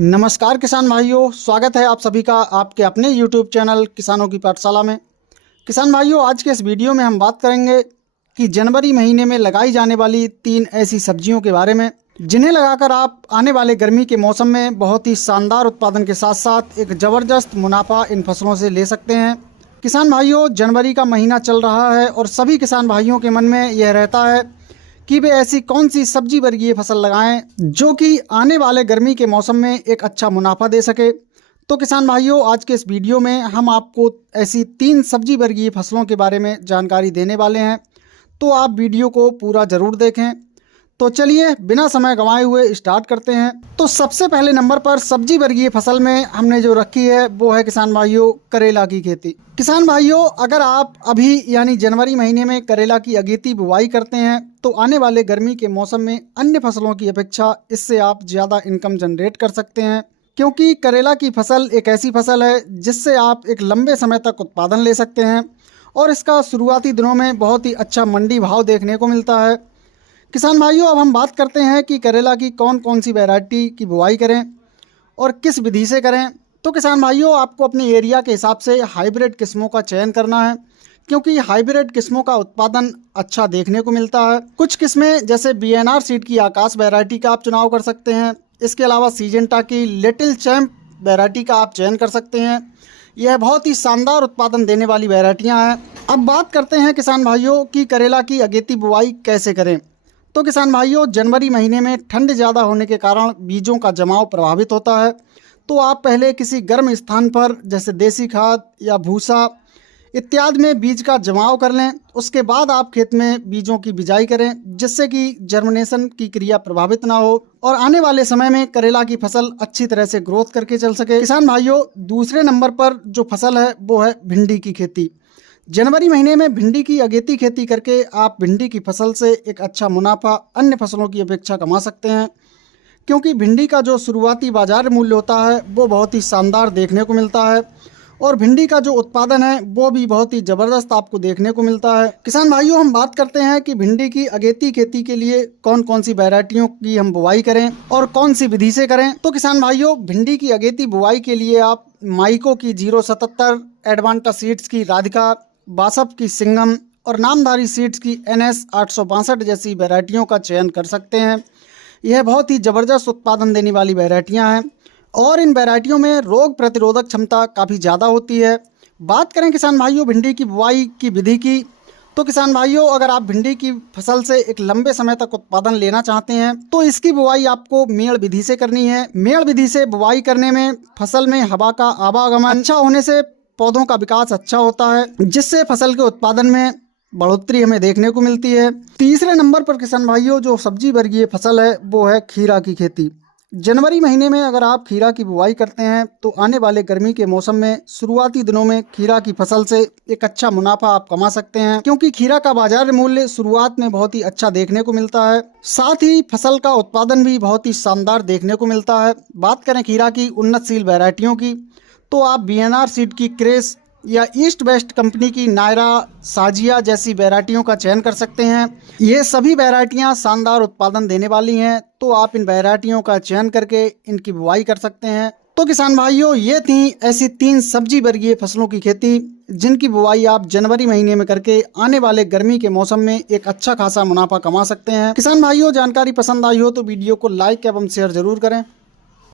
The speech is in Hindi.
नमस्कार किसान भाइयों, स्वागत है आप सभी का आपके अपने YouTube चैनल किसानों की पाठशाला में। किसान भाइयों, आज के इस वीडियो में हम बात करेंगे कि जनवरी महीने में लगाई जाने वाली 3 ऐसी सब्जियों के बारे में जिन्हें लगाकर आप आने वाले गर्मी के मौसम में बहुत ही शानदार उत्पादन के साथ साथ एक ज़बरदस्त मुनाफा इन फसलों से ले सकते हैं। किसान भाइयों, जनवरी का महीना चल रहा है और सभी किसान भाइयों के मन में यह रहता है कि वे ऐसी कौन सी सब्जी वर्गीय फसल लगाएं जो कि आने वाले गर्मी के मौसम में एक अच्छा मुनाफा दे सके। तो किसान भाइयों, आज के इस वीडियो में हम आपको ऐसी 3 सब्जी वर्गीय फसलों के बारे में जानकारी देने वाले हैं, तो आप वीडियो को पूरा ज़रूर देखें। तो चलिए बिना समय गंवाए हुए स्टार्ट करते हैं। तो सबसे पहले नंबर पर सब्जी वर्गीय फसल में हमने जो रखी है वो है किसान भाइयों करेला की खेती। किसान भाइयों, अगर आप अभी यानी जनवरी महीने में करेला की अगेती बुवाई करते हैं तो आने वाले गर्मी के मौसम में अन्य फसलों की अपेक्षा इससे आप ज़्यादा इनकम जनरेट कर सकते हैं, क्योंकि करेला की फसल एक ऐसी फसल है जिससे आप एक लंबे समय तक उत्पादन ले सकते हैं और इसका शुरुआती दिनों में बहुत ही अच्छा मंडी भाव देखने को मिलता है। किसान भाइयों, अब हम बात करते हैं कि करेला की कौन कौन सी वैरायटी की बुआई करें और किस विधि से करें। तो किसान भाइयों, आपको अपने एरिया के हिसाब से हाइब्रिड किस्मों का चयन करना है, क्योंकि हाइब्रिड किस्मों का उत्पादन अच्छा देखने को मिलता है। कुछ किस्में जैसे बीएनआर सीड की आकाश वैरायटी का आप चुनाव कर सकते हैं। इसके अलावा सीजेंटा की लिटिल चैम्प वैरायटी का आप चयन कर सकते हैं। यह बहुत ही शानदार उत्पादन देने वाली वैरायटियाँ हैं। अब बात करते हैं किसान भाइयों कि करेला की अगेती बुआई कैसे करें। तो किसान भाइयों, जनवरी महीने में ठंड ज़्यादा होने के कारण बीजों का जमाव प्रभावित होता है, तो आप पहले किसी गर्म स्थान पर जैसे देसी खाद या भूसा इत्यादि में बीज का जमाव कर लें। उसके बाद आप खेत में बीजों की बिजाई करें, जिससे कि जर्मिनेशन की क्रिया प्रभावित ना हो और आने वाले समय में करेला की फसल अच्छी तरह से ग्रोथ करके चल सके। किसान भाइयों, दूसरे नंबर पर जो फसल है वो है भिंडी की खेती। जनवरी महीने में भिंडी की अगेती खेती करके आप भिंडी की फसल से एक अच्छा मुनाफा अन्य फसलों की अपेक्षा कमा सकते हैं, क्योंकि भिंडी का जो शुरुआती बाजार मूल्य होता है वो बहुत ही शानदार देखने को मिलता है और भिंडी का जो उत्पादन है वो भी बहुत ही ज़बरदस्त आपको देखने को मिलता है। किसान भाइयों, हम बात करते हैं कि भिंडी की अगेती खेती के लिए कौन कौन सी वैरायटियों की हम बुआई करें और कौन सी विधि से करें। तो किसान भाइयों, भिंडी की अगेती बुआई के लिए आप माइको की 077, एडवांटा सीड्स की राधिका, बासप की सिंघम और नामधारी सीड्स की NS 862 जैसी वैरायटियों का चयन कर सकते हैं। यह बहुत ही ज़बरदस्त उत्पादन देने वाली वैरायटियां हैं और इन वैरायटियों में रोग प्रतिरोधक क्षमता काफ़ी ज़्यादा होती है। बात करें किसान भाइयों भिंडी की बुआई की विधि की, तो किसान भाइयों, अगर आप भिंडी की फसल से एक लंबे समय तक उत्पादन लेना चाहते हैं तो इसकी बुआई आपको मेड़ विधि से करनी है। मेड़ विधि से बुआई करने में फसल में हवा का आवागमन अच्छा होने से पौधों का विकास अच्छा होता है, जिससे फसल के उत्पादन में बढ़ोतरी हमें देखने को मिलती है। तीसरे नंबर पर किसान भाइयों जो सब्जी वर्गीय फसल है वो है खीरा की खेती। जनवरी महीने में अगर आप खीरा की बुआई करते हैं तो आने वाले गर्मी के मौसम में शुरुआती दिनों में खीरा की फसल से एक अच्छा मुनाफा आप कमा सकते हैं, क्योंकि खीरा का बाजार मूल्य शुरुआत में बहुत ही अच्छा देखने को मिलता है। साथ ही फसल का उत्पादन भी बहुत ही शानदार देखने को मिलता है। बात करें खीरा की उन्नतशील वैरायटियों की, तो आप बीएनआर सीड की क्रेस या ईस्ट वेस्ट कंपनी की नायरा, साजिया जैसी वैरायटियों का चयन कर सकते हैं। ये सभी वैरायटियां शानदार उत्पादन देने वाली हैं, तो आप इन वैरायटियों का चयन करके इनकी बुआई कर सकते हैं। तो किसान भाइयों, ये थी ऐसी 3 सब्जी वर्गीय फसलों की खेती जिनकी बुआई आप जनवरी महीने में करके आने वाले गर्मी के मौसम में एक अच्छा खासा मुनाफा कमा सकते हैं। किसान भाइयों, जानकारी पसंद आई हो तो वीडियो को लाइक एवं शेयर जरूर करें।